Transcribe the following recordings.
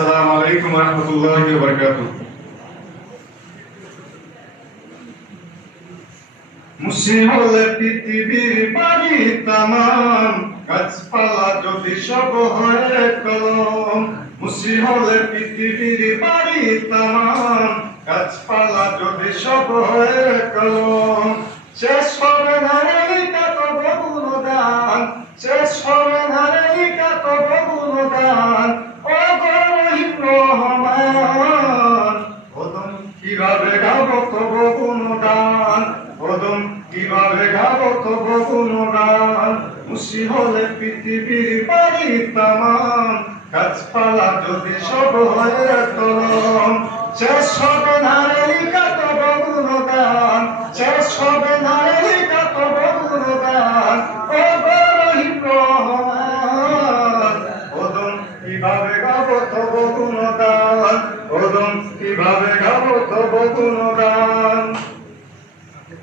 আসসালামু আলাইকুম ওয়া রাহমাতুল্লাহি ওয়া বারাকাতুহু। মুসি হলে পৃথিবীর বাড়ি তামাম, গাছপালা যদি সব হয়ে কলম। মুসি হলে পৃথিবীর বাড়ি তামাম, গাছপালা যদি সব হয়ে কলম। শেষ হবে না রেলিকা তব গুণগান, শেষ হবে না রেলিকা তব গুণগান। ও রহিম রহমান, কদম কিভাবে গাবো তব গুণগান, কদম কিভাবে গাবো তব গুণগান। মুসি হলে পৃথিবীর বাড়ি তামাম, গাছপালা যদি সব হয়ে কলম। শেষ হবে না রেলিকা তব গুণগান, শেষ হবে না রেলিকা তব গুণগান। ও রহিম রহমান, কদম কিভাবে গাবো তব গুণগান, কদম কিভাবে গাবো তব গুণগান।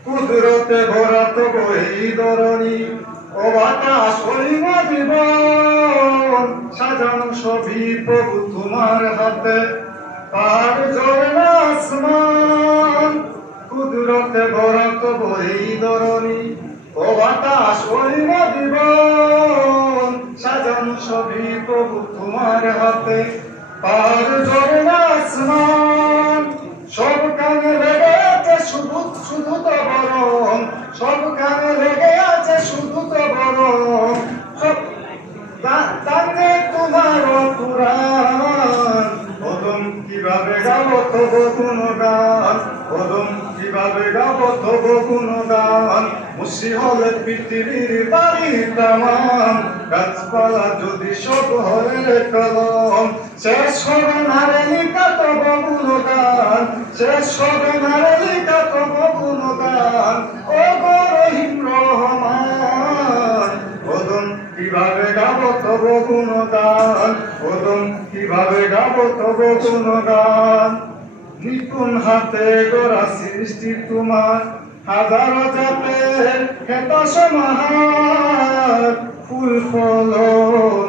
কুদরতে ভরা তব এই ধরণী, ও বাতাস হইল জীবন। সাজানো সবই প্রভু তোমার হাতে, পাহাড় ঝরনা আসমান। কুদরতে ভরা তব এই ধরণী, ও বাতাস হইল জীবন। সাজানো সবই প্রভু তোমার হাতে, পাহাড় ঝরনা আসমান। সব কানে লেগে আছে শুধু শুধু তো বরং, সব কানে লেগে আছে শুধু তো বরং। সব তাতে তোমার পুরাণ, কদম কিভাবে গাবো তব গুণগান, কদম কিভাবে গাবো তব গুণগান। মুসি হলে পৃথিবীর বাড়ি তামাম, গাছপালা যদি সব হয়ে কলম। শেষ হবে না রেলিকা তব গুণগান, শেষ হবে না রেলিকা তব গুণগান। ও রহিম রহমান, কদম কিভাবে গাবো তব গুণগান, কদম কিভাবে গাবো তব গুণগান। নিপুণ হাতে গড়া সৃষ্টি তোমার, হাজারো জাতের খেত সমাহার। ফুল ফল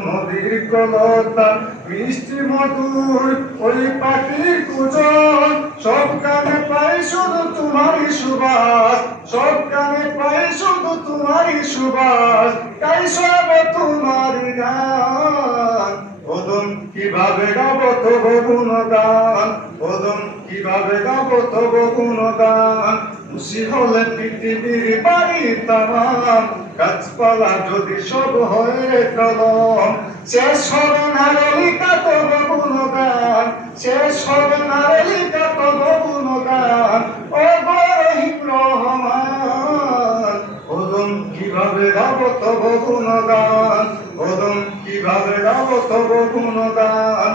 নদীর কলতা, মিষ্টি মধুর ওই পাখির কুজন। সব কানে পাই শুধু তোমারই সুবাস, সব কানে পাই শুধু তোমারই সুবাস। তাই সব তোমার গান, কদম কিভাবে গাবো তব গুণগান, কদম কিভাবে গাবো তব গুণগান। মুসি হলে পৃথিবীর বাড়ি তামাম, গাছপালা যদি সব হয়ে কলম। শেষ হবে না রেলিকা তব গুণগান, শেষ হবে না রেলিকা তব গুণগান। ও রহিম রহমান, কদম কিভাবে গাবো তব গুণগান, কদম কিভাবে গাবো তব গুণগান।